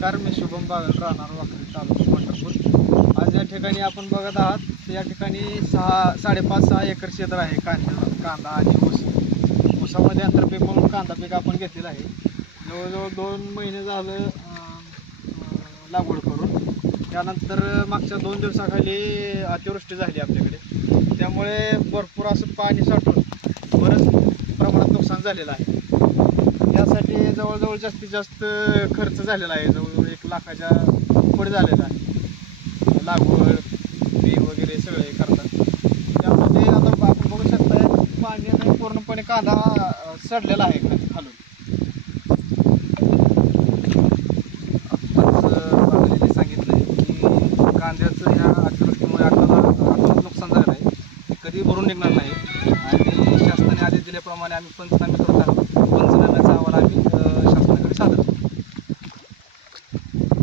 नमस्कार, मी शुभम बागल, राहणार वाखरी, तालुका पंढरपूर. आज या ठिकाणी आपण बघत आहात, या ठिकाणी 5.5-6 एकर क्षेत्र आहे कांदा आणि ऊस. ऊसामध्ये आंतरपीक म्हणून कांदा पीक आपण घेतलेलं आहे. जवळजवळ 2 महिने झालं लागवड करून. त्यानंतर मागच्या 2 दिवसाखाली अतिवृष्टी झाली आपल्याकडे, त्यामुळे भरपूर असं पाणी साठून बरंच प्रमाणात नुकसान झालेलं आहे. त्यासाठी जवळजवळ जास्तीत जास्त खर्च झालेला आहे, जवळजवळ 1 लाखाच्या पुढे झालेला आहे. लागवड, बी वगैरे सगळे करतात. त्यामध्ये आता आपण बघू शकता, पाण्याने पूर्णपणे कांदा सडलेला आहे खालून. आत्ताच सांगितलं आहे की कांद्याचं ह्या अतिवृष्टीमुळे आपल्याला नुकसान झालेलं आहे, ते कधी भरून निघणार नाही. आणि शासनाने आदेश दिल्याप्रमाणे आम्ही पंचनामे करत आहोत.